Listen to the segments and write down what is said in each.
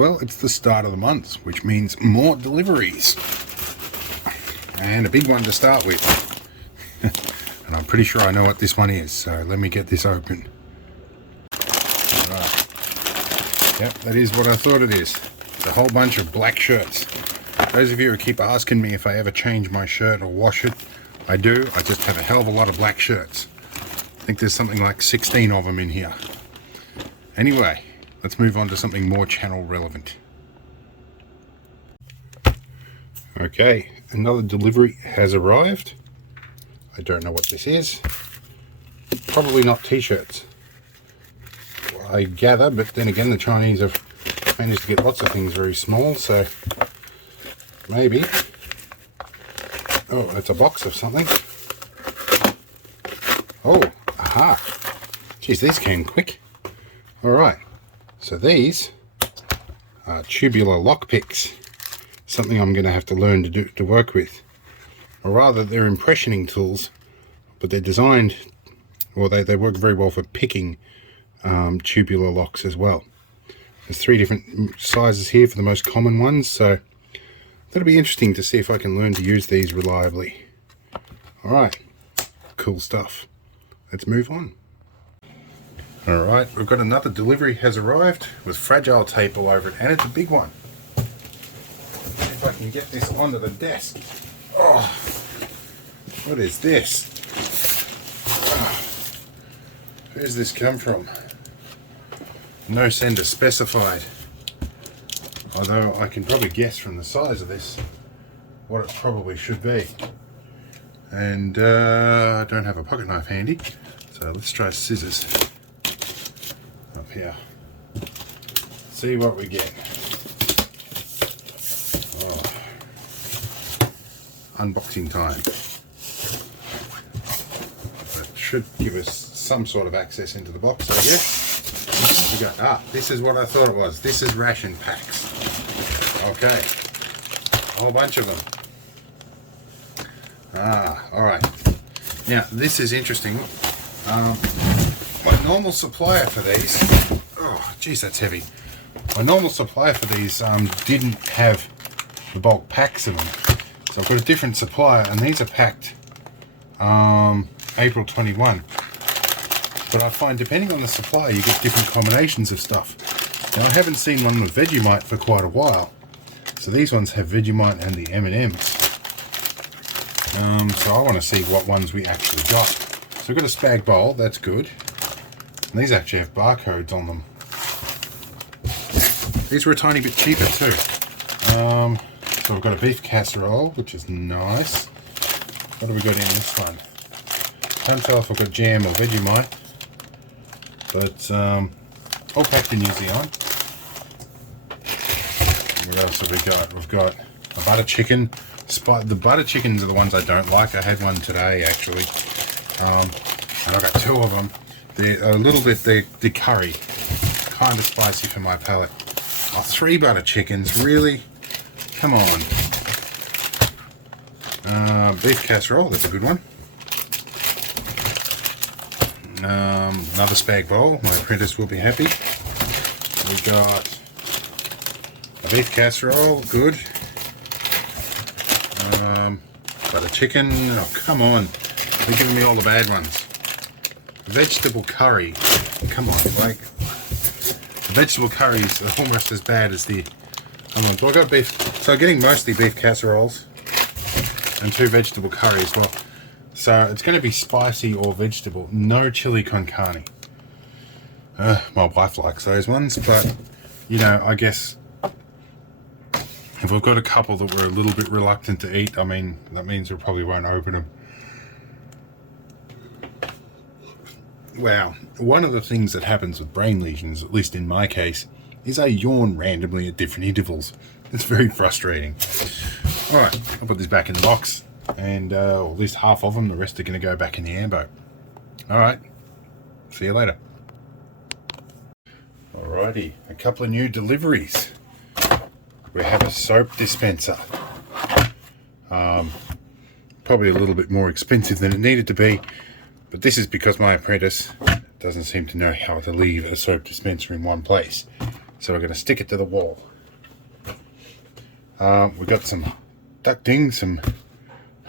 Well, it's the start of the month, which means more deliveries. And a big one to start with. And I'm pretty sure I know what this one is, so let me get this open. Right. Yep, that is what I thought it is. It's a whole bunch of black shirts. Those of you who keep asking me if I ever change my shirt or wash it, I do. I just have a hell of a lot of black shirts. I think there's something like 16 of them in here. Anyway, let's move on to something more channel relevant. Okay, another delivery has arrived. I don't know what this is. Probably not t-shirts, I gather, but then again the Chinese have managed to get lots of things very small, so maybe. Oh, it's a box of something. Oh, aha. Geez, these came quick. Alright, so these are tubular lockpicks. Something I'm going to have to learn to work with. Or rather, they're impressioning tools, but they're designed, or they work very well for picking tubular locks as well. There's 3 different sizes here for the most common ones, so that'll be interesting to see if I can learn to use these reliably. Alright, cool stuff. Let's move on. Alright, we've got another delivery has arrived with fragile tape all over it, and it's a big one. See if I can get this onto the desk. Oh, what is this? Oh, where's this come from? No sender specified. Although I can probably guess from the size of this what it probably should be. And I don't have a pocket knife handy, so let's try scissors up here. See what we get. Oh. Unboxing time. That should give us some sort of access into the box, I guess. We got, this is what I thought it was. This is ration packs. Okay, a whole bunch of them. Alright. Now, this is interesting. My normal supplier for these, oh, geez, that's heavy. My normal supplier for these didn't have the bulk packs of them. So I've got a different supplier, and these are packed April 21. But I find, depending on the supplier, you get different combinations of stuff. Now, I haven't seen one with Vegemite for quite a while. So these ones have Vegemite and the M&Ms. So I want to see what ones we actually got. So we've got a spag bowl, that's good. And these actually have barcodes on them. These were a tiny bit cheaper too. So we've got a beef casserole, which is nice. What have we got in this one? Can't tell if I've got jam or Vegemite. But all packed in New Zealand. What else have we got? We've got a butter chicken. The butter chickens are the ones I don't like. I had one today actually, and I got 2 of them. They're a little bit, the curry, kind of spicy for my palate. Oh, 3 butter chickens, really? Come on. Beef casserole, that's a good one. Another spag bowl, my apprentice will be happy. We got a beef casserole, good. Butter chicken, oh come on, they're giving me all the bad ones. Vegetable curry, come on, like, the vegetable curries are almost as bad as the other ones. Well, I got beef, so I'm getting mostly beef casseroles and 2 vegetable curries. Well, so it's going to be spicy or vegetable, no chili con carne. My wife likes those ones, but you know, I guess if we've got a couple that we're a little bit reluctant to eat, I mean, that means we probably won't open them. Wow, one of the things that happens with brain lesions, at least in my case, is I yawn randomly at different intervals. It's very frustrating. Alright, I'll put this back in the box, and at least half of them, the rest are going to go back in the airboat. Alright, see you later. Alrighty, a couple of new deliveries. We have a soap dispenser. Probably a little bit more expensive than it needed to be, but this is because my apprentice doesn't seem to know how to leave a soap dispenser in one place. So we're going to stick it to the wall. We've got some ducting, some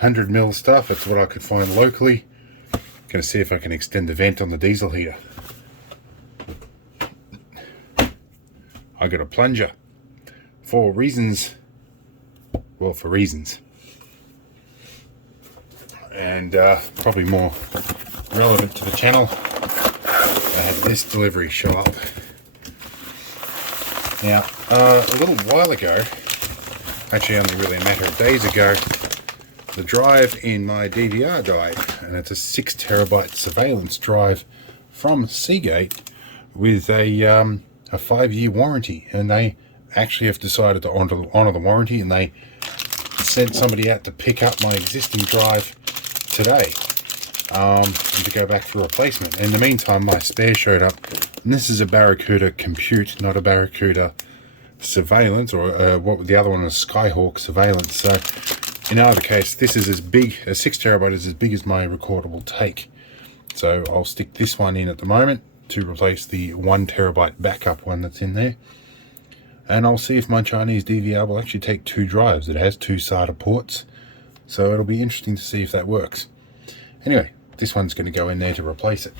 100mm stuff. That's what I could find locally. Going to see if I can extend the vent on the diesel heater. I got a plunger for reasons. Well, for reasons. And probably more relevant to the channel, I had this delivery show up. Now, a little while ago, actually only really a matter of days ago, the drive in my DVR died, and it's a 6TB surveillance drive from Seagate with a 5-year warranty, and they actually have decided to honor the warranty, and they sent somebody out to pick up my existing drive today and to go back for replacement. In the meantime, my spare showed up, and this is a Barracuda Compute, not a Barracuda Surveillance, or what the other one is, Skyhawk Surveillance. So in either case, this is as big, a 6TB is as big as my recordable take. So I'll stick this one in at the moment to replace the 1TB backup one that's in there. And I'll see if my Chinese DVR will actually take 2 drives. It has 2 SATA ports, so it'll be interesting to see if that works. Anyway, this one's going to go in there to replace it.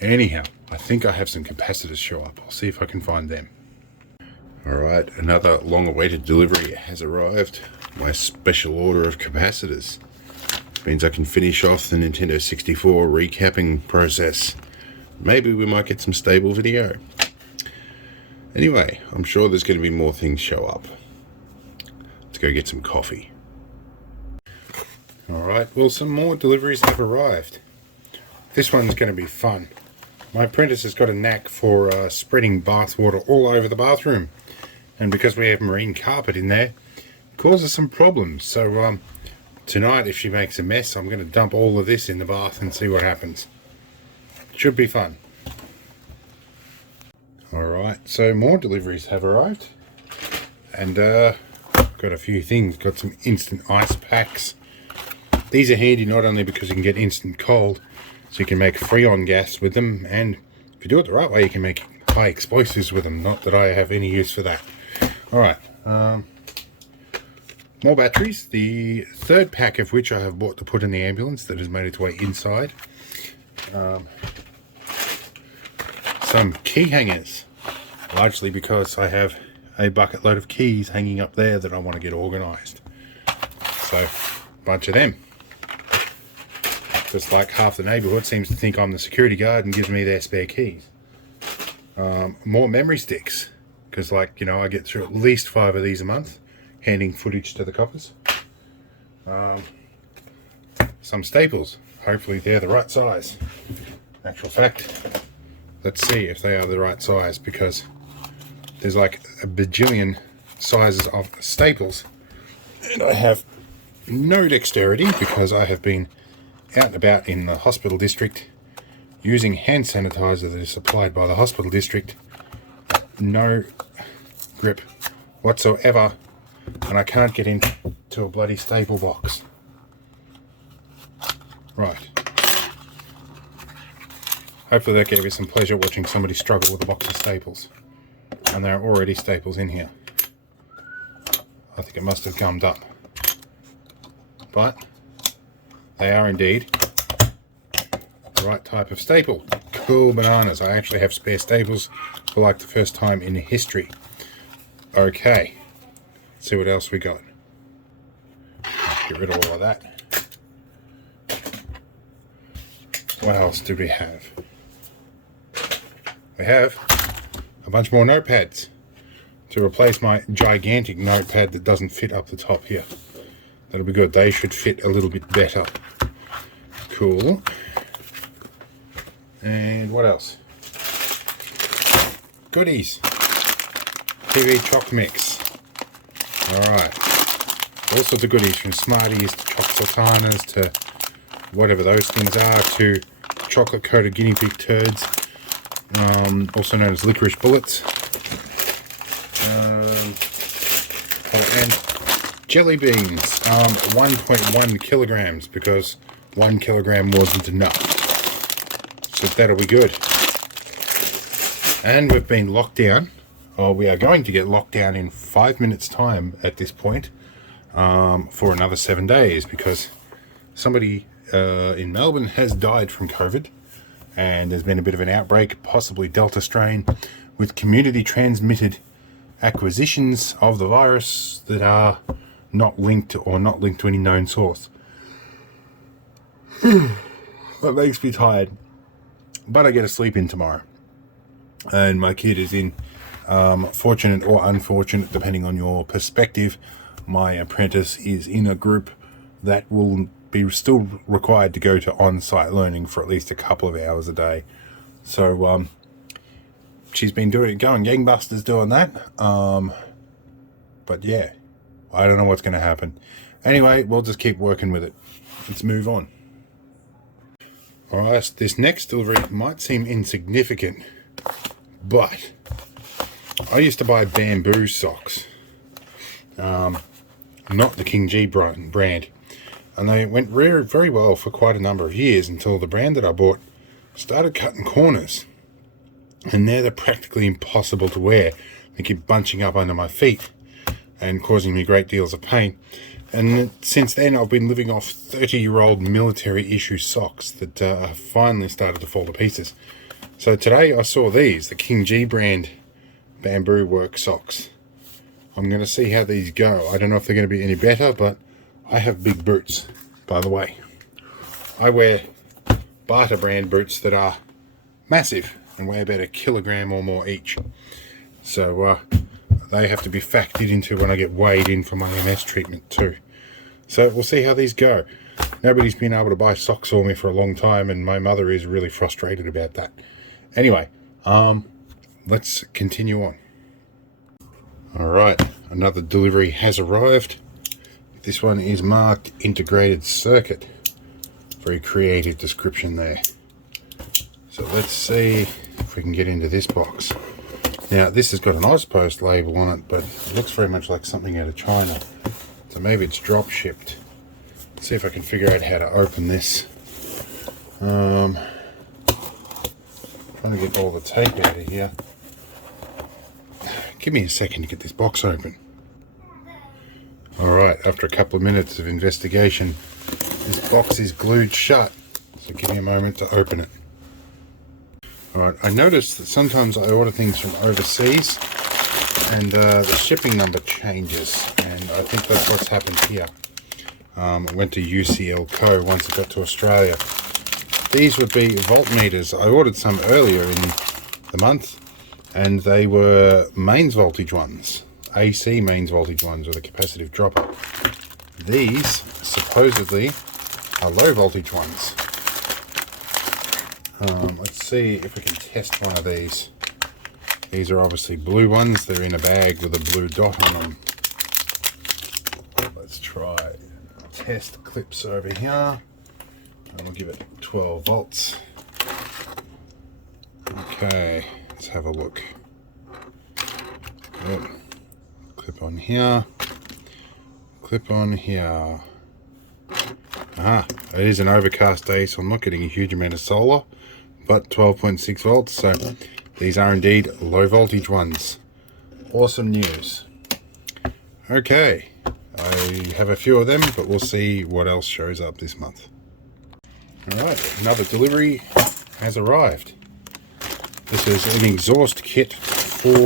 Anyhow, I think I have some capacitors show up. I'll see if I can find them. Alright, another long-awaited delivery has arrived. My special order of capacitors. Means I can finish off the Nintendo 64 recapping process. Maybe we might get some stable video. Anyway, I'm sure there's going to be more things show up. Let's go get some coffee. Alright, well, some more deliveries have arrived. This one's going to be fun. My apprentice has got a knack for spreading bathwater all over the bathroom. And because we have marine carpet in there, it causes some problems. So tonight, if she makes a mess, I'm going to dump all of this in the bath and see what happens. Should be fun. Alright, so more deliveries have arrived, and got a few things. Got some instant ice packs. These are handy not only because you can get instant cold, so you can make Freon gas with them, and if you do it the right way, you can make high explosives with them. Not that I have any use for that. Alright, more batteries. The 3rd pack of which I have bought to put in the ambulance that has made its way inside. Some key hangers, largely because I have a bucket load of keys hanging up there that I want to get organised. So, a bunch of them. Just like half the neighbourhood seems to think I'm the security guard and gives me their spare keys. More memory sticks, because like, you know, I get through at least 5 of these a month, handing footage to the coppers. Some staples. Hopefully they're the right size. In actual fact, let's see if they are the right size, because there's like a bajillion sizes of staples, and I have no dexterity because I have been out and about in the hospital district using hand sanitizer that is supplied by the hospital district. No grip whatsoever, and I can't get into a bloody staple box. Right. Hopefully that gave you some pleasure watching somebody struggle with a box of staples. And there are already staples in here. I think it must have gummed up. But they are indeed the right type of staple. Cool bananas. I actually have spare staples for like the first time in history. Okay. Let's see what else we got. Get rid of all of that. What else do we have? We have a bunch more notepads to replace my gigantic notepad that doesn't fit up the top here. That'll be good. They should fit a little bit better. Cool. And what else? Goodies. TV choc mix. Alright. All sorts of goodies, from Smarties to choc sultanas to whatever those things are, to chocolate coated guinea pig turds, also known as licorice bullets, and jelly beans, 1.1 kilograms, because 1 kilogram wasn't enough, so that'll be good. And we've been locked down we are going to get locked down in 5 minutes time at this point, for another 7 days, because somebody in Melbourne has died from COVID, and there's been a bit of an outbreak, possibly Delta strain, with community transmitted acquisitions of the virus that are not linked to any known source. That makes me tired, but I get to sleep in tomorrow, and my kid is in, fortunate or unfortunate depending on your perspective, my apprentice is in a group that will be still required to go to on-site learning for at least a couple of hours a day. So she's been going gangbusters doing that. But yeah, I don't know what's going to happen. Anyway, we'll just keep working with it. Let's move on. Alright, this next delivery might seem insignificant, but I used to buy bamboo socks. Not the King G brand. And they went very well for quite a number of years, until the brand that I bought started cutting corners. And now they're practically impossible to wear. They keep bunching up under my feet and causing me great deals of pain. And since then, I've been living off 30-year-old military issue socks that have finally started to fall to pieces. So today I saw these, the King G brand bamboo work socks. I'm going to see how these go. I don't know if they're going to be any better, but I have big boots, by the way. I wear Barter brand boots that are massive and weigh about 1 kilogram or more each. So they have to be factored into when I get weighed in for my MS treatment too. So we'll see how these go. Nobody's been able to buy socks for me for a long time, and my mother is really frustrated about that. Anyway, let's continue on. Alright, another delivery has arrived. This one is marked integrated circuit. Very creative description there. So let's see if we can get into this box. Now this has got an Ozpost label on it, but it looks very much like something out of China. So maybe it's drop shipped. Let's see if I can figure out how to open this. Trying to get all the tape out of here. Give me a second to get this box open. Alright, after a couple of minutes of investigation, this box is glued shut, so give me a moment to open it. Alright, I noticed that sometimes I order things from overseas and the shipping number changes, and I think that's what's happened here. It went to UCL Co. once it got to Australia. These would be voltmeters. I ordered some earlier in the month, and they were mains voltage ones. AC mains voltage ones with a capacitive dropper. These supposedly are low voltage ones. Let's see if we can test one of these. These are obviously blue ones. They're in a bag with a blue dot on them. Let's try test clips over here, and we'll give it 12 volts. Okay, let's have a look. Good. Clip on here, clip on here. Aha, it is an overcast day, so I'm not getting a huge amount of solar, but 12.6 volts, so these are indeed low voltage ones. Awesome news. Okay, I have a few of them, but we'll see what else shows up this month. Alright, another delivery has arrived. This is an exhaust kit for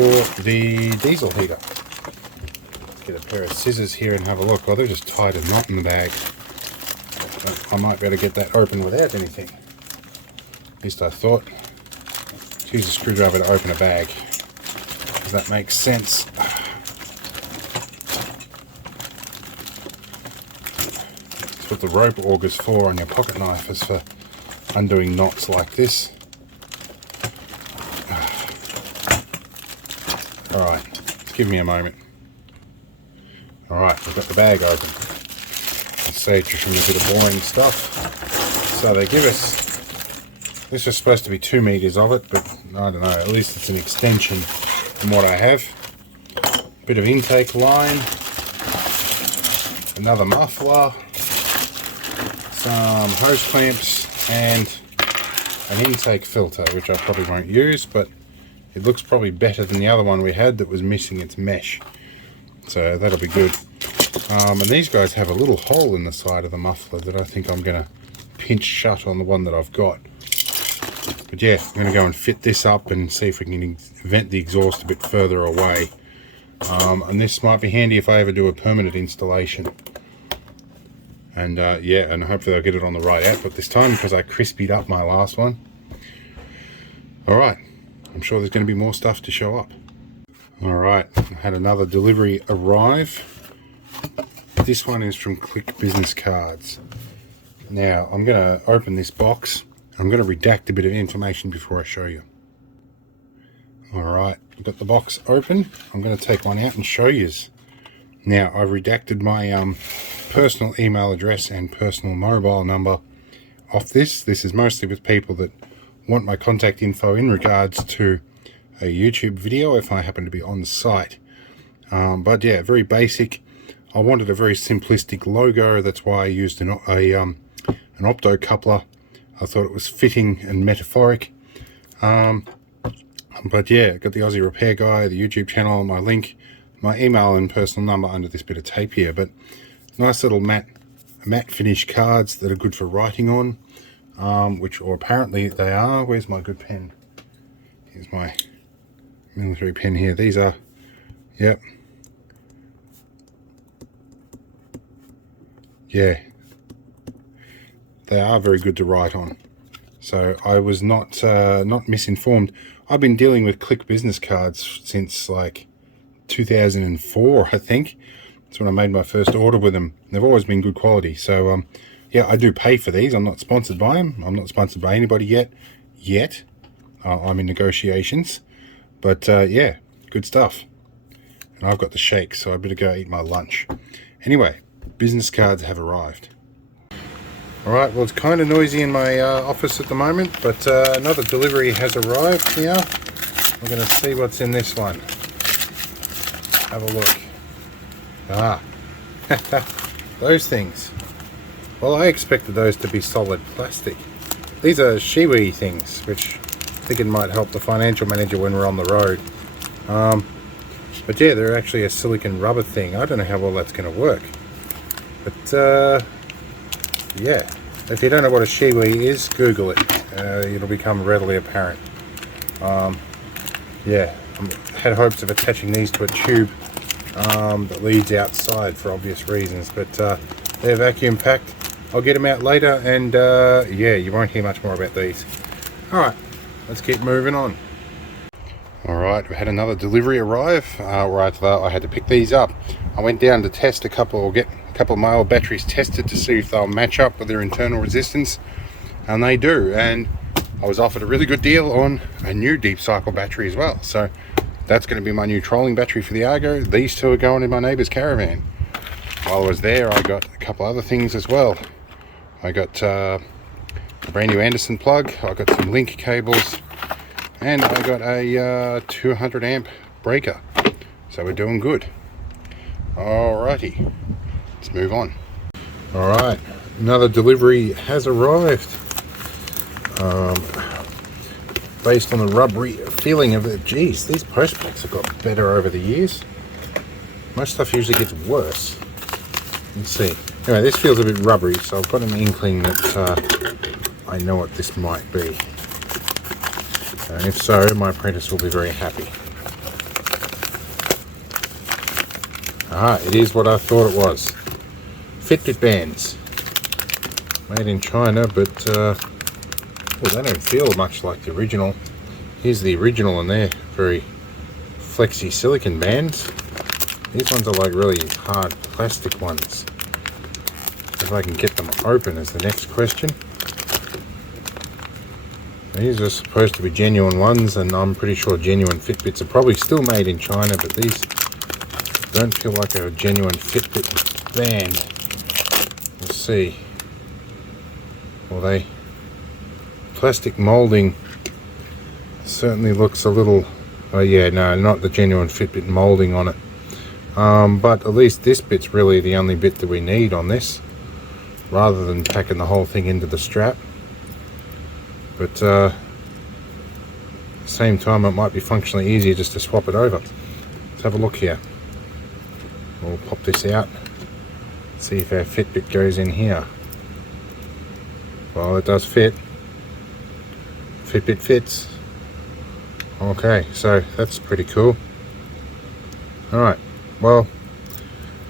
the diesel heater. Get a pair of scissors here and have a look. Oh, they're just tied a knot in the bag. But I might be able to get that open without anything. At least I thought. Use a screwdriver to open a bag. If that makes sense. That's what the rope auger's for on your pocket knife, is for undoing knots like this. Alright, just give me a moment. Alright, we've got the bag open. Let's save you from a bit of boring stuff. So they give us, this was supposed to be 2 meters of it, but I don't know, at least it's an extension from what I have. Bit of intake line, another muffler, some hose clamps, and an intake filter, which I probably won't use, but it looks probably better than the other one we had that was missing its mesh. So that'll be good. And these guys have a little hole in the side of the muffler that I think I'm going to pinch shut on the one that I've got. But yeah, I'm going to go and fit this up and see if we can vent the exhaust a bit further away. And this might be handy if I ever do a permanent installation. And yeah, and hopefully I'll get it on the right output this time, because I crispied up my last one. Alright, I'm sure there's going to be more stuff to show up. Alright, I had another delivery arrive. This one is from Click Business Cards. Now, I'm going to open this box. I'm going to redact a bit of information before I show you. Alright, I've got the box open. I'm going to take one out and show you. Now, I've redacted my personal email address and personal mobile number off this. This is mostly with people that want my contact info in regards to a YouTube video if I happen to be on the site. But yeah, very basic. I wanted a very simplistic logo. That's why I used an opto coupler. I thought it was fitting and metaphoric. But yeah, got the Aussie Repair Guy, the YouTube channel, my link, my email and personal number under this bit of tape here. But nice little matte finish cards that are good for writing on, or apparently they are. Where's my good pen? Here's my military pen here. These are, yep. Yeah, they are very good to write on. So I was not misinformed. I've been dealing with Click Business Cards since like 2004, I think. That's when I made my first order with them. They've always been good quality. So yeah, I do pay for these. I'm not sponsored by them. I'm not sponsored by anybody yet. I'm in negotiations. But yeah, good stuff. And I've got the shake, so I better go eat my lunch. Anyway, business cards have arrived. Alright, well, it's kind of noisy in my office at the moment, but another delivery has arrived here. We're going to see what's in this one. Have a look. Ah, those things. Well, I expected those to be solid plastic. These are Shiwi things, which I think it might help the financial manager when we're on the road. But yeah, they're actually a silicon rubber thing. I don't know how well that's going to work. But yeah, if you don't know what a Shiwi is, Google it. It'll become readily apparent. Yeah, I had hopes of attaching these to a tube that leads outside for obvious reasons, but they're vacuum packed. I'll get them out later, and yeah, you won't hear much more about these. Alright, let's keep moving on. Alright, we had another delivery arrive. Right, I had to pick these up. I went down to test get a couple of my old batteries tested to see if they'll match up with their internal resistance, and they do. And I was offered a really good deal on a new deep cycle battery as well. So that's going to be my new trolling battery for the Argo. These two are going in my neighbour's caravan. While I was there, I got a couple other things as well. I got a brand new Anderson plug, I got some link cables, and I got a 200 amp breaker. So we're doing good. Alrighty, let's move on. Alright, another delivery has arrived. Based on the rubbery feeling of it, geez, these post packs have got better over the years. Most stuff usually gets worse. Let's see. Anyway, this feels a bit rubbery, so I've got an inkling that I know what this might be. And if so, my apprentice will be very happy. Ah, it is what I thought it was. Fitbit bands. Made in China, but well, they don't feel much like the original. Here's the original, and they're very flexy silicon bands. These ones are like really hard plastic ones. If I can get them open is the next question. These are supposed to be genuine ones, and I'm pretty sure genuine Fitbits are probably still made in China, but these don't feel like a genuine Fitbit band. Let's see. Well, they plastic molding certainly looks a little, oh yeah, no, not the genuine Fitbit molding on it. But at least this bit's really the only bit that we need on this, rather than packing the whole thing into the strap. But the same time it might be functionally easier just to swap it over. Let's have a look here. We'll pop this out, see if our Fitbit goes in here. Well, it does fit. Fitbit fits. Okay, so that's pretty cool. Alright, well,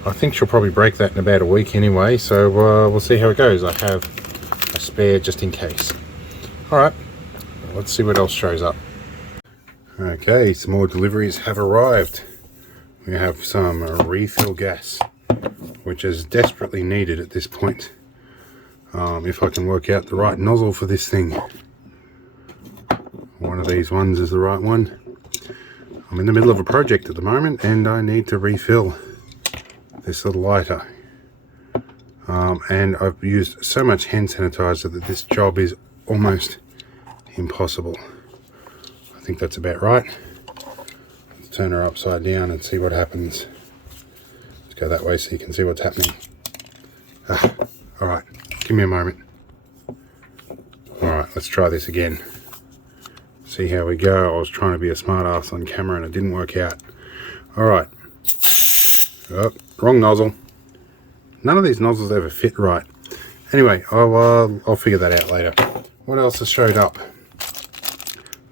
I think she'll probably break that in about a week anyway, so we'll see how it goes. I have a spare just in case. Alright, let's see what else shows up. Okay, some more deliveries have arrived. We have some refill gas, which is desperately needed at this point. If I can work out the right nozzle for this thing. One of these ones is the right one. I'm in the middle of a project at the moment and I need to refill this little lighter. And I've used so much hand sanitizer that this job is almost impossible. I think that's about right. Let's turn her upside down and see what happens. Let's go that way so you can see what's happening. Alright, give me a moment. Alright, let's try this again. See how we go. I was trying to be a smart ass on camera and it didn't work out. Alright. Oh, wrong nozzle. None of these nozzles ever fit right. Anyway, I'll figure that out later. What else has showed up?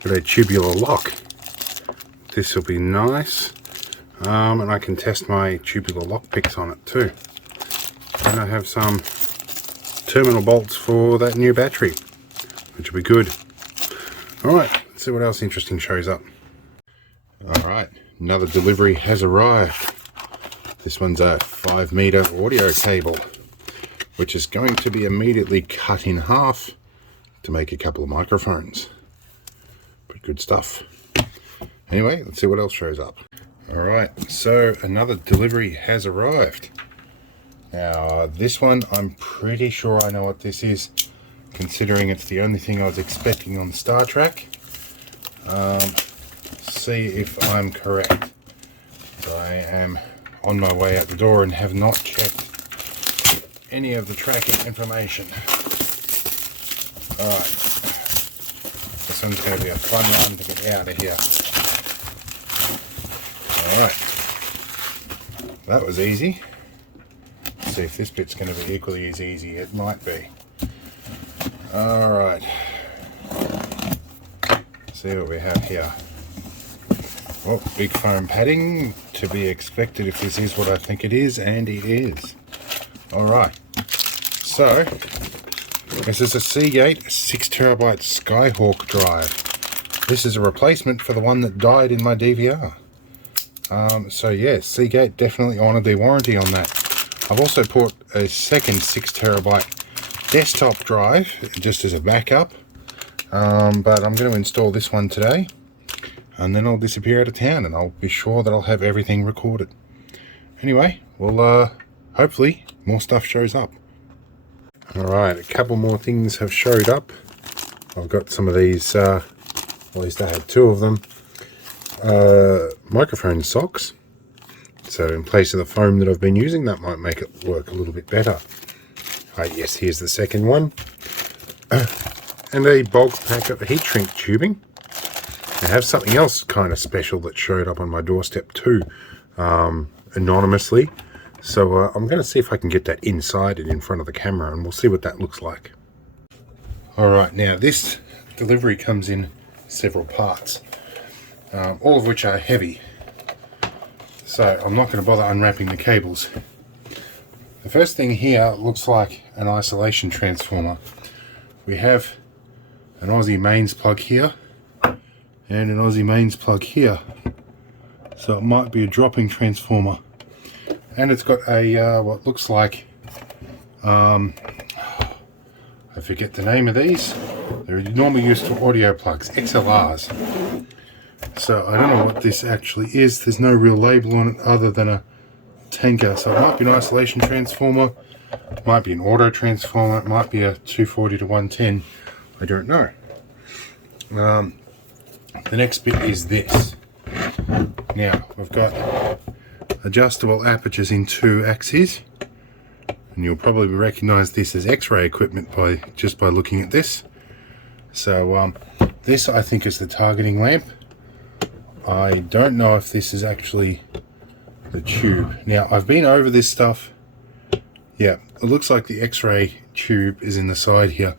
Got a tubular lock. This will be nice. And I can test my tubular lock picks on it too. And I have some terminal bolts for that new battery, which will be good. Alright, let's see what else interesting shows up. Alright, another delivery has arrived. This one's a 5-meter audio cable, which is going to be immediately cut in half to make a couple of microphones. But good stuff. Anyway, let's see what else shows up. Alright, so another delivery has arrived. Now, this one, I'm pretty sure I know what this is, considering it's the only thing I was expecting on Star Trek. See if I'm correct. I am on my way out the door and have not checked any of the tracking information. Alright, this one's going to be a fun one to get out of here. Alright, that was easy. Let's see if this bit's going to be equally as easy. It might be. Alright, see what we have here. Oh, big foam padding, to be expected if this is what I think it is, and it is. Alright, so this is a Seagate 6TB Skyhawk drive. This is a replacement for the one that died in my DVR. So yeah, Seagate definitely honoured their warranty on that. I've also put a second 6TB desktop drive just as a backup, but I'm going to install this one today. And then I'll disappear out of town and I'll be sure that I'll have everything recorded. Anyway, well, hopefully more stuff shows up. Alright, a couple more things have showed up. I've got some of these, at least I had 2 of them, microphone socks. So in place of the foam that I've been using, that might make it work a little bit better. Yes, here's the second one. And a bulk pack of heat shrink tubing. I have something else kind of special that showed up on my doorstep too, anonymously. So I'm going to see if I can get that inside and in front of the camera, and we'll see what that looks like. Alright, now this delivery comes in several parts, all of which are heavy. So I'm not going to bother unwrapping the cables. The first thing here looks like an isolation transformer. We have an Aussie mains plug here, and an Aussie mains plug here, so it might be a dropping transformer. And it's got a what looks like I forget the name of these. They're normally used for audio plugs, XLRs. So I don't know what this actually is. There's no real label on it other than a tanker. So it might be an isolation transformer, it might be an auto transformer, it might be a 240 to 110. I don't know. The next bit is this. Now, we've got adjustable apertures in 2 axes, and you'll probably recognise this as X-ray equipment just by looking at this. So This, I think, is the targeting lamp. I don't know if this is actually the tube. Now, I've been over this stuff. Yeah, it looks like the X-ray tube is in the side here.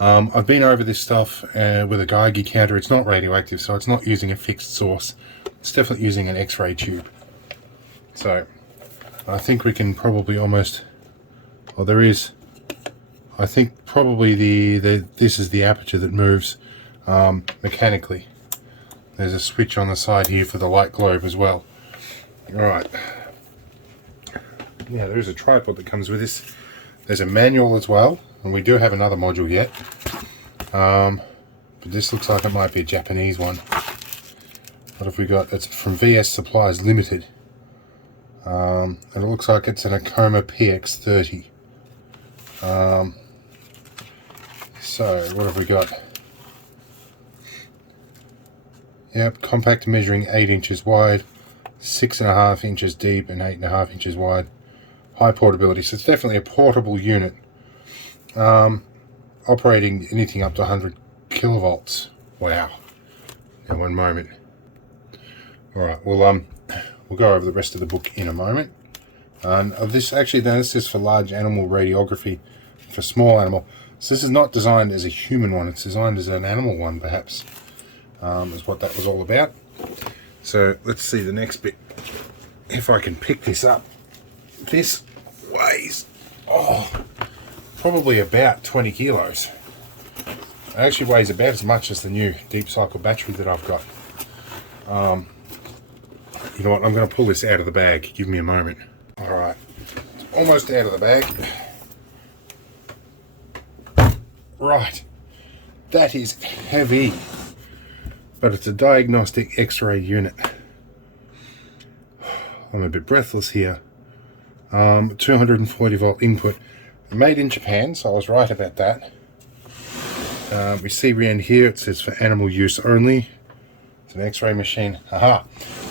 I've been over this stuff with a Geiger counter. It's not radioactive, so it's not using a fixed source. It's definitely using an X-ray tube. So I think we can probably almost, well, there is, I think probably this is the aperture that moves mechanically. There's a switch on the side here for the light globe as well. Alright. Yeah, there is a tripod that comes with this. There's a manual as well, and we do have another module yet. But this looks like it might be a Japanese one. What have we got? It's from VS Supplies Limited. And it looks like it's an Acoma PX30. So, what have we got? Yep, compact, measuring 8 inches wide, 6.5 inches deep and 8.5 inches wide. High portability, so it's definitely a portable unit. Operating anything up to 100 kilovolts. Wow. Now, one moment. Alright, we'll go over the rest of the book in a moment. And this is for large animal radiography, for small animal. So this is not designed as a human one, it's designed as an animal one, perhaps. Is what that was all about. So let's see the next bit. If I can pick this up. This weighs, probably about 20 kilos. It actually weighs about as much as the new deep cycle battery that I've got. You know what, I'm going to pull this out of the bag. Give me a moment. Alright, it's almost out of the bag. Right, that is heavy. But it's a diagnostic X-ray unit. I'm a bit breathless here. 240 volt input. Made in Japan, so I was right about that. We see around here it says for animal use only. It's an X-ray machine. Aha.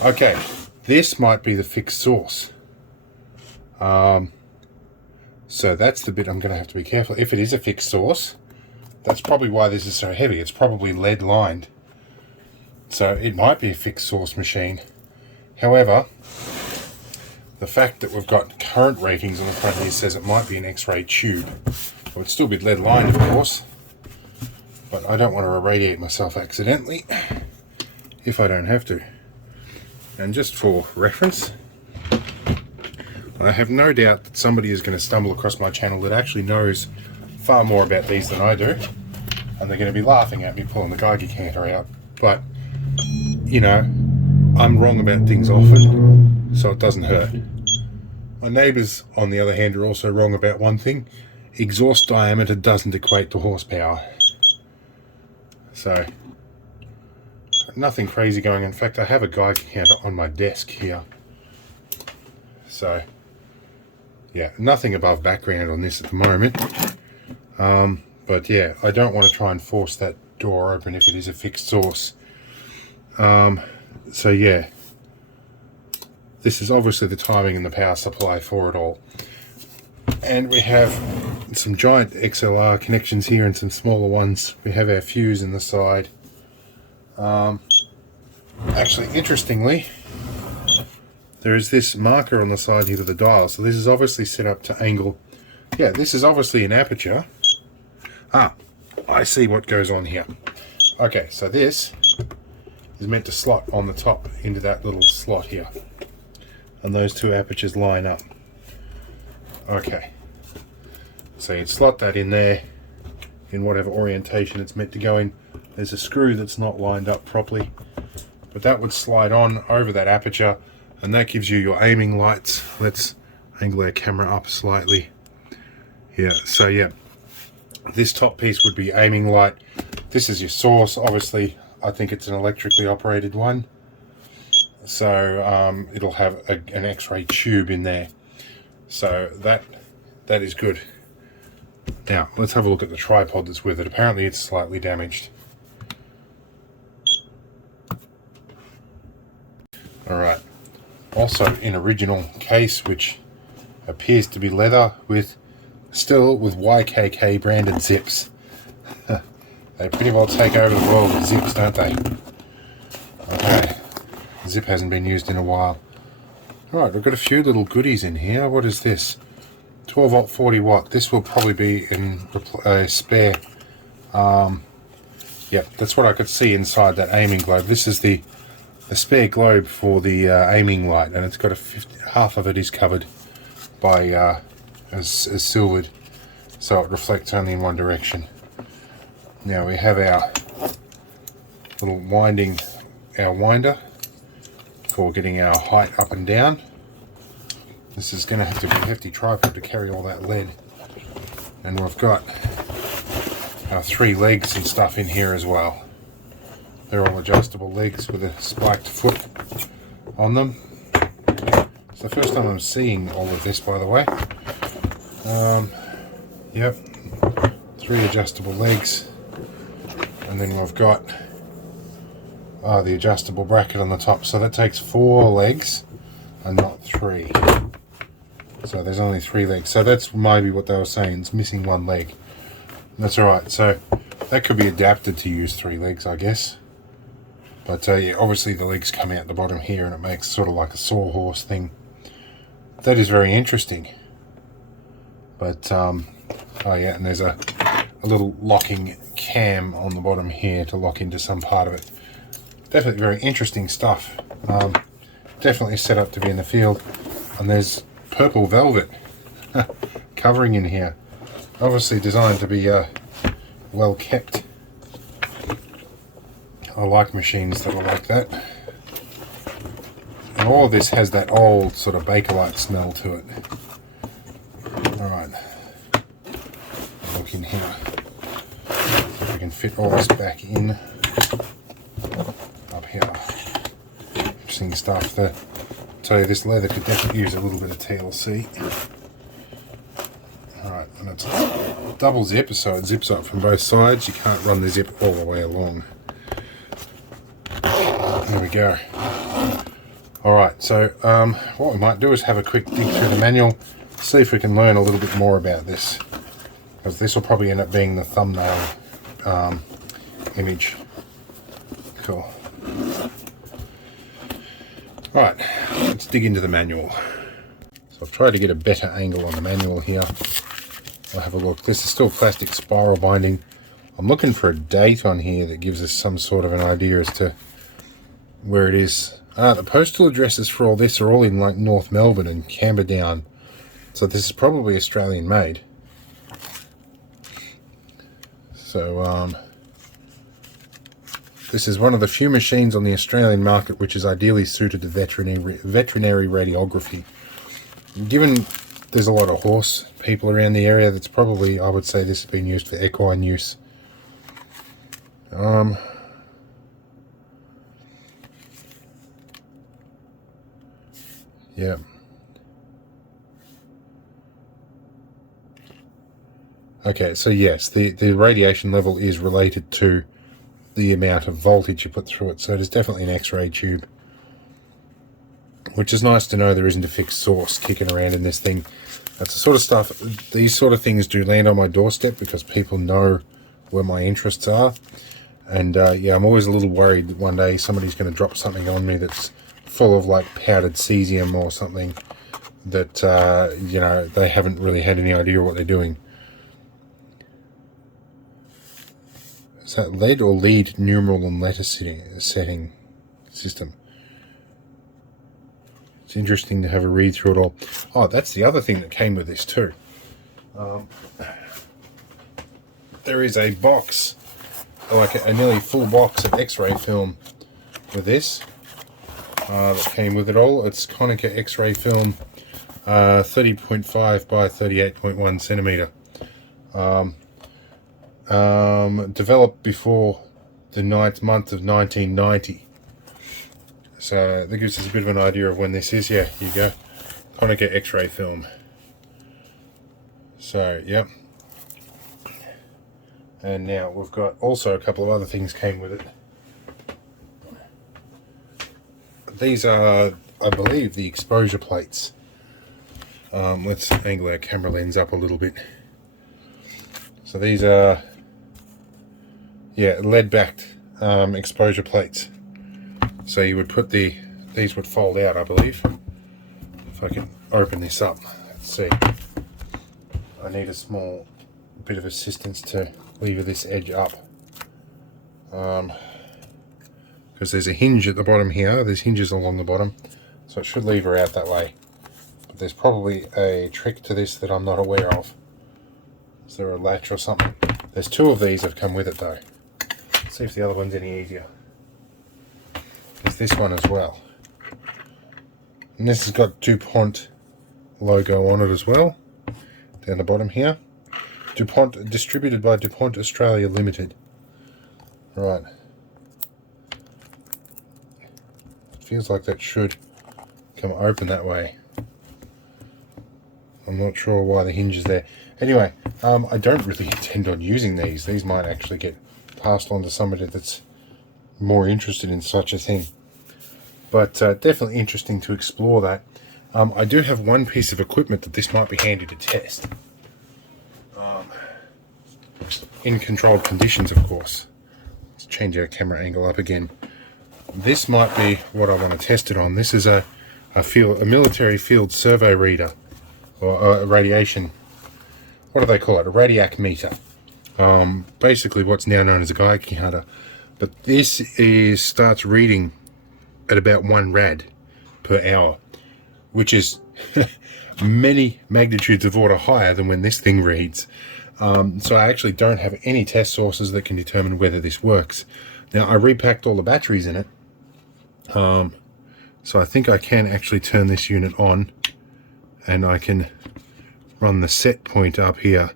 Okay, this might be the fixed source. So that's the bit I'm going to have to be careful. If it is a fixed source, that's probably why this is so heavy. It's probably lead lined. So it might be a fixed source machine. However, the fact that we've got current ratings on the front here says it might be an X-ray tube. It would still be lead lined, of course, but I don't want to irradiate myself accidentally if I don't have to. And just for reference, I have no doubt that somebody is going to stumble across my channel that actually knows far more about these than I do, and they're going to be laughing at me pulling the Geiger counter out. But you know, I'm wrong about things often, so it doesn't hurt. My neighbours, on the other hand, are also wrong about one thing. Exhaust diameter doesn't equate to horsepower. So, nothing crazy going. In fact, I have a Geiger counter on my desk here. So, yeah, nothing above background on this at the moment. But yeah, I don't want to try and force that door open if it is a fixed source. So yeah, this is obviously the timing and the power supply for it all. And we have some giant XLR connections here and some smaller ones. We have our fuse in the side. Actually, interestingly, there is this marker on the side here to the dial. So this is obviously set up to angle. Yeah, this is obviously an aperture. Ah, I see what goes on here. Okay, so this is meant to slot on the top into that little slot here, and those two apertures line up. Okay, so you'd slot that in there in whatever orientation it's meant to go in. There's a screw that's not lined up properly, but that would slide on over that aperture, and that gives you your aiming lights. Let's angle our camera up slightly. Yeah, so yeah, this top piece would be aiming light. This is your source. Obviously, I think it's an electrically operated one, so it'll have an X-ray tube in there. So that is good. Now let's have a look at the tripod that's with it. Apparently it's slightly damaged. Alright, also in original case, which appears to be leather with YKK branded zips. They pretty well take over the world with zips, don't they? Okay, zip hasn't been used in a while. Alright, we've got a few little goodies in here. What is this? 12 volt 40 watt. This will probably be in a spare. Yep, that's what I could see inside that aiming globe. This is the spare globe for the aiming light, and it's got half of it is covered by as silvered, so it reflects only in one direction. Now we have our little winder for getting our height up and down. This is going to have to be a hefty tripod to carry all that lead. And we've got our 3 legs and stuff in here as well. They're all adjustable legs with a spiked foot on them. It's the first time I'm seeing all of this, by the way. Yep, 3 adjustable legs. And then we've got the adjustable bracket on the top. So that takes 4 legs and not 3. So there's only 3 legs. So that's maybe what they were saying. It's missing 1 leg. That's alright. So that could be adapted to use 3 legs, I guess. But yeah, obviously the legs come out the bottom here and it makes sort of like a sawhorse thing. That is very interesting. But, oh yeah, and there's a little locking cam on the bottom here to lock into some part of it. Definitely very interesting stuff. Definitely set up to be in the field. And there's purple velvet covering in here. Obviously designed to be well kept. I like machines that are like that. And all of this has that old sort of Bakelite smell to it. Alright. Look in here. See if we can fit all this back in. Up here. Interesting stuff. I'll tell you, this leather could definitely use a little bit of TLC. Alright, and it's a double zip, so it zips up from both sides. You can't run the zip all the way along. There we go. Alright, so what we might do is have a quick dig through the manual, see if we can learn a little bit more about this. Because this will probably end up being the thumbnail image. Cool. Alright, let's dig into the manual. So I've tried to get a better angle on the manual here. I'll have a look. This is still plastic spiral binding. I'm looking for a date on here that gives us some sort of an idea as to where it is. The postal addresses for all this are all in like North Melbourne and Camberdown. So this is probably Australian made. So this is one of the few machines on the Australian market which is ideally suited to veterinary radiography. Given there's a lot of horse people around the area, that's probably, I would say, this has been used for equine use. Yeah. Okay, so yes, the radiation level is related to the amount of voltage you put through it. So it is definitely an X-ray tube, which is nice to know there isn't a fixed source kicking around in this thing. That's the sort of stuff, these sort of things do land on my doorstep because people know where my interests are. And yeah, I'm always a little worried that one day somebody's going to drop something on me that's full of like powdered cesium or something that, you know, they haven't really had any idea what they're doing. Is that lead or lead numeral and letter setting system? It's interesting to have a read through it all. Oh, that's the other thing that came with this too. There is a box, like a nearly full box of X-ray film with this. That came with it all. It's Konica X-ray film, 30.5 by 38.1 centimeter. Developed before the 9th month of 1990. So that gives us a bit of an idea of when this is. Yeah, here you go. Konica X-ray film. So, yep. And now we've got also a couple of other things came with it. These are, I believe, the exposure plates. Let's angle our camera lens up a little bit. So these are yeah, lead-backed exposure plates. So you would put these would fold out, I believe. If I can open this up, let's see. I need a small bit of assistance to lever this edge up. Because there's a hinge at the bottom here. There's hinges along the bottom, so it should lever out that way. But there's probably a trick to this that I'm not aware of. Is there a latch or something? There's two of these that come with it though. Let's see if the other one's any easier. There's this one as well. And this has got DuPont logo on it as well. Down the bottom here. DuPont, distributed by DuPont Australia Limited. Right. It feels like that should come open that way. I'm not sure why the hinge is there. Anyway, I don't really intend on using these. These might actually get passed on to somebody that's more interested in such a thing. But definitely interesting to explore that. I do have one piece of equipment that this might be handy to test. In controlled conditions, of course. Let's change our camera angle up again. This might be what I want to test it on. This is a military field survey reader, or a radiation, what do they call it? A radiac meter. Basically what's now known as a Geiger counter. But this starts reading at about 1 rad per hour, which is many magnitudes of order higher than when this thing reads. So I actually don't have any test sources that can determine whether this works. Now I repacked all the batteries in it, so I think I can actually turn this unit on, and I can run the set point up here.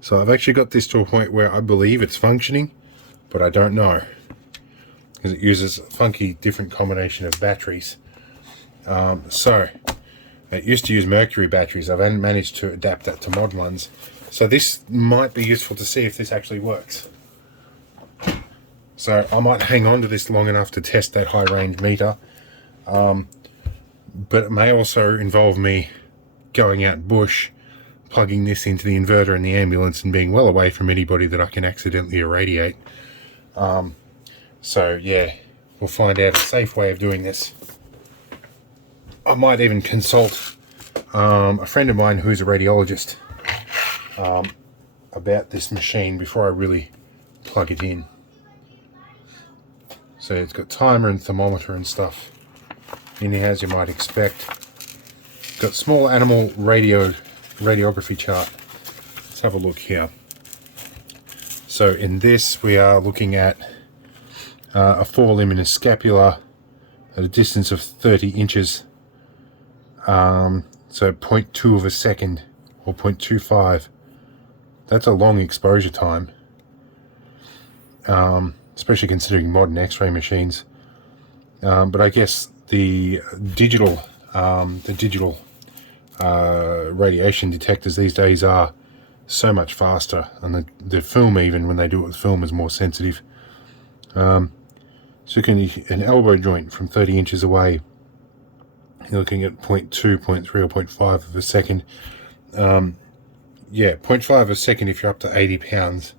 So I've actually got this to a point where I believe it's functioning, but I don't know, because it uses a funky different combination of batteries. So it used to use mercury batteries. I've managed to adapt that to mod ones. So this might be useful to see if this actually works. So I might hang on to this long enough to test that high range meter. But it may also involve me going out bush, plugging this into the inverter in the ambulance and being well away from anybody that I can accidentally irradiate. So yeah, we'll find out a safe way of doing this. I might even consult a friend of mine who's a radiologist about this machine before I really plug it in. So it's got timer and thermometer and stuff in here, as you might expect. Got small animal radiography chart. Let's have a look here. So in this we are looking at a forelimb scapula at a distance of 30 inches. So 0.2 of a second, or 0.25. That's a long exposure time, especially considering modern X-ray machines. But I guess the digital radiation detectors these days are so much faster, and the film, even when they do it with film, is more sensitive. So you can, an elbow joint from 30 inches away, you're looking at 0.2, 0.3 or 0.5 of a second. Yeah, 0.5 of a second if you're up to 80 pounds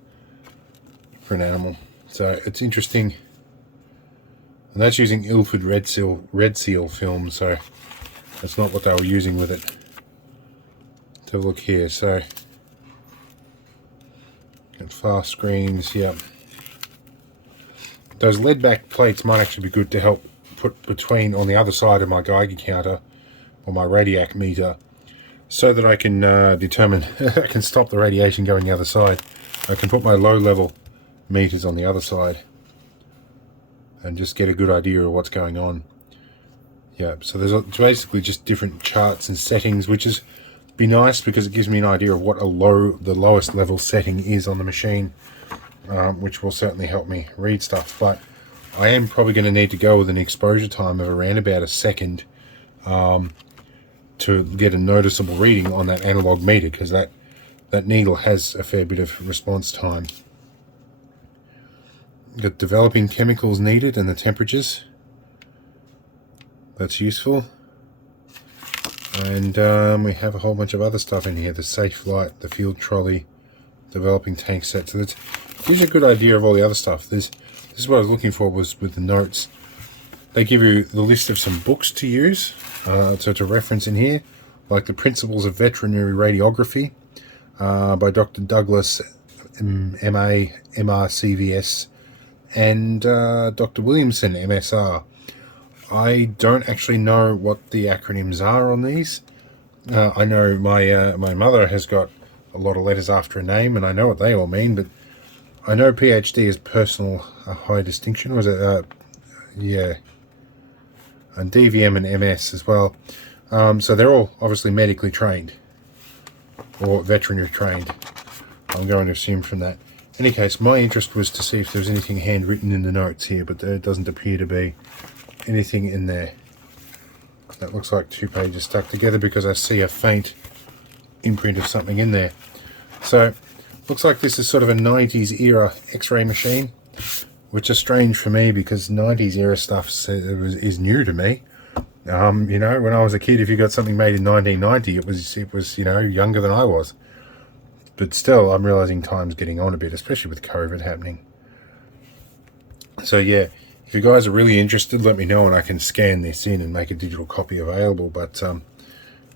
for an animal. So it's interesting. And that's using Ilford Red Seal film, so that's not what they were using with it. Let's have a look here. So got fast screens, yep. Those lead back plates might actually be good to help put between, on the other side of my Geiger counter or my radiac meter, so that I can determine, I can stop the radiation going the other side. I can put my low level meters on the other side and just get a good idea of what's going on. Yeah, so there's basically just different charts and settings, which is be nice because it gives me an idea of what the lowest level setting is on the machine, which will certainly help me read stuff. But I am probably going to need to go with an exposure time of around about a second to get a noticeable reading on that analog meter, because that needle has a fair bit of response time. Got developing chemicals needed and the temperatures. That's useful. And we have a whole bunch of other stuff in here. The safe light, the field trolley, developing tank set. So that's gives you a good idea of all the other stuff. This is what I was looking for, was with the notes. They give you the list of some books to use, so to reference in here, like The Principles of Veterinary Radiography by Dr. Douglas M.A. MRCVS and Dr. Williamson MSR. I don't actually know what the acronyms are on these. I know my mother has got a lot of letters after a name, and I know what they all mean, but I know PhD is personal high distinction. Was it? Yeah. And DVM and MS as well. So they're all obviously medically trained or veterinary trained. I'm going to assume from that. In any case, my interest was to see if there was anything handwritten in the notes here, but there doesn't appear to be anything in there. That looks like 2 pages stuck together because I see a faint imprint of something in there. So, looks like this is sort of a 90s era X-ray machine, which is strange for me because 90s era stuff is new to me. You know, when I was a kid, if you got something made in 1990, it was you know, younger than I was. But still, I'm realizing time's getting on a bit, especially with COVID happening. So yeah, if you guys are really interested, let me know and I can scan this in and make a digital copy available. But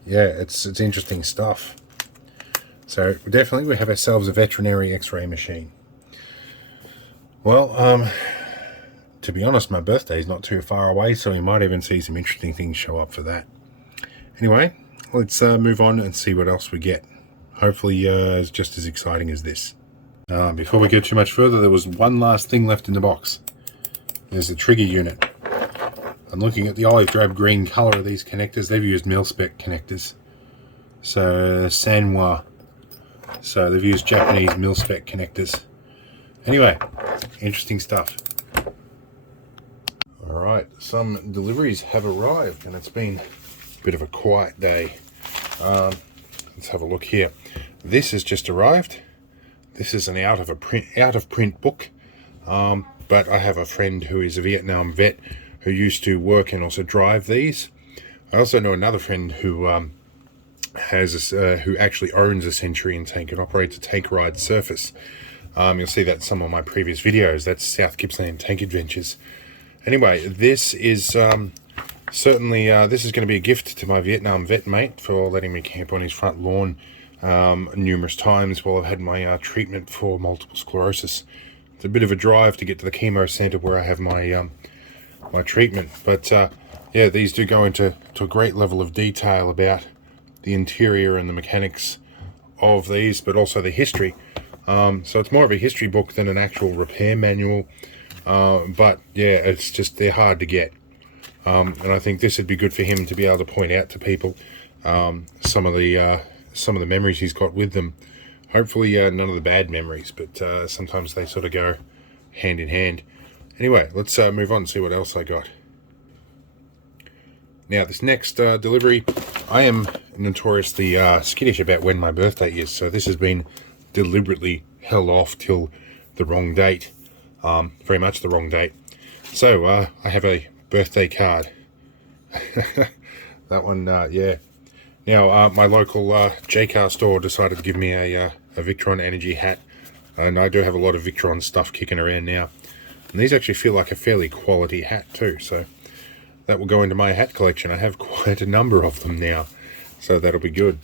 yeah, it's interesting stuff. So definitely we have ourselves a veterinary X-ray machine. Well, to be honest, my birthday is not too far away, so we might even see some interesting things show up for that. Anyway, let's move on and see what else we get. Hopefully it's just as exciting as this. Before we get too much further, there was one last thing left in the box. There's the trigger unit. I'm looking at the olive drab green color of these connectors. They've used mil-spec connectors. So, Sanwa. So they've used Japanese mil-spec connectors. Anyway, interesting stuff. Alright, some deliveries have arrived and it's been a bit of a quiet day. Let's have a look here. This has just arrived. This is an out of print book. But I have a friend who is a Vietnam vet who used to work and also drive these. I also know another friend who who actually owns a Centurion tank and operates a tank ride surface. You'll see that in some of my previous videos. That's South Gippsland Tank Adventures. Anyway, this is certainly this is going to be a gift to my Vietnam vet mate for letting me camp on his front lawn numerous times while I've had my treatment for multiple sclerosis. It's a bit of a drive to get to the chemo centre where I have my my treatment, but yeah, these do go into a great level of detail about the interior and the mechanics of these, but also the history. So it's more of a history book than an actual repair manual, but yeah, it's just, they're hard to get. And I think this would be good for him to be able to point out to people some of the memories he's got with them. Hopefully none of the bad memories, but sometimes they sort of go hand in hand. Anyway, let's move on and see what else I got. Now, this next delivery, I am notoriously skittish about when my birthday is, so this has been deliberately held off till the wrong date, very much the wrong date. So I have a birthday card. That one, yeah. Now, my local J-Car store decided to give me a Victron Energy hat, and I do have a lot of Victron stuff kicking around now. And these actually feel like a fairly quality hat too, so that will go into my hat collection. I have quite a number of them now, so that'll be good.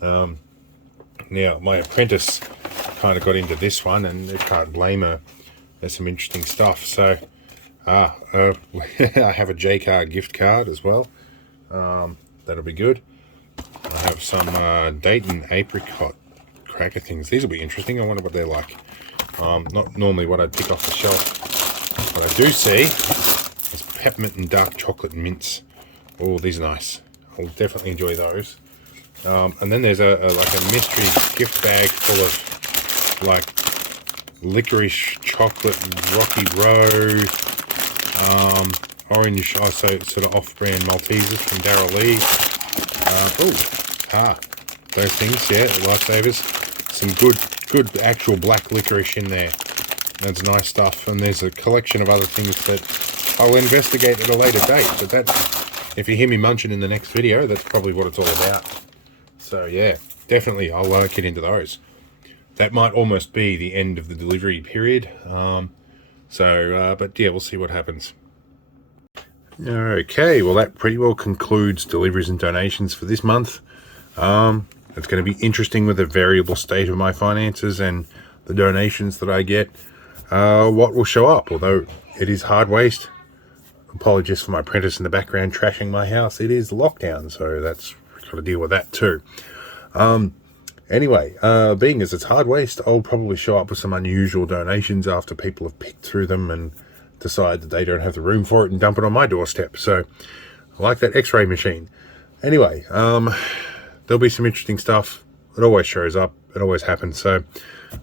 Now, my apprentice kind of got into this one, and I can't blame her. There's some interesting stuff. So, I have a J-Car gift card as well. That'll be good. I have some Dayton apricot cracker things. These will be interesting. I wonder what they're like. Not normally what I'd pick off the shelf. What I do see is peppermint and dark chocolate mints. Oh, these are nice. I'll definitely enjoy those. And then there's like a mystery gift bag full of like licorice, chocolate, Rocky Road, orange, also sort of off-brand Maltesers from Darryl Lee. Those things, yeah, lifesavers. Some good actual black licorice in there. That's nice stuff. And there's a collection of other things that I'll investigate at a later date. But that, if you hear me munching in the next video, that's probably what it's all about. So yeah, definitely I'll get into those. that might almost be the end of the delivery period. But yeah, we'll see what happens. Okay, well that pretty well concludes deliveries and donations for this month. It's going to be interesting with the variable state of my finances and the donations that I get, what will show up, although it is hard waste. Apologies for my apprentice in the background trashing my house. It is lockdown, so that's got to deal with that too. Anyway, being as it's hard waste, I'll probably show up with some unusual donations after people have picked through them and decide that they don't have the room for it and dump it on my doorstep. So I like that x-ray machine. Anyway, there'll be some interesting stuff. It always shows up. It always happens. So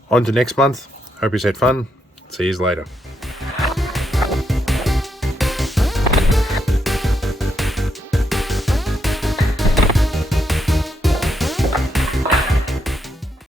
on to next month. Hope you had fun. See you later.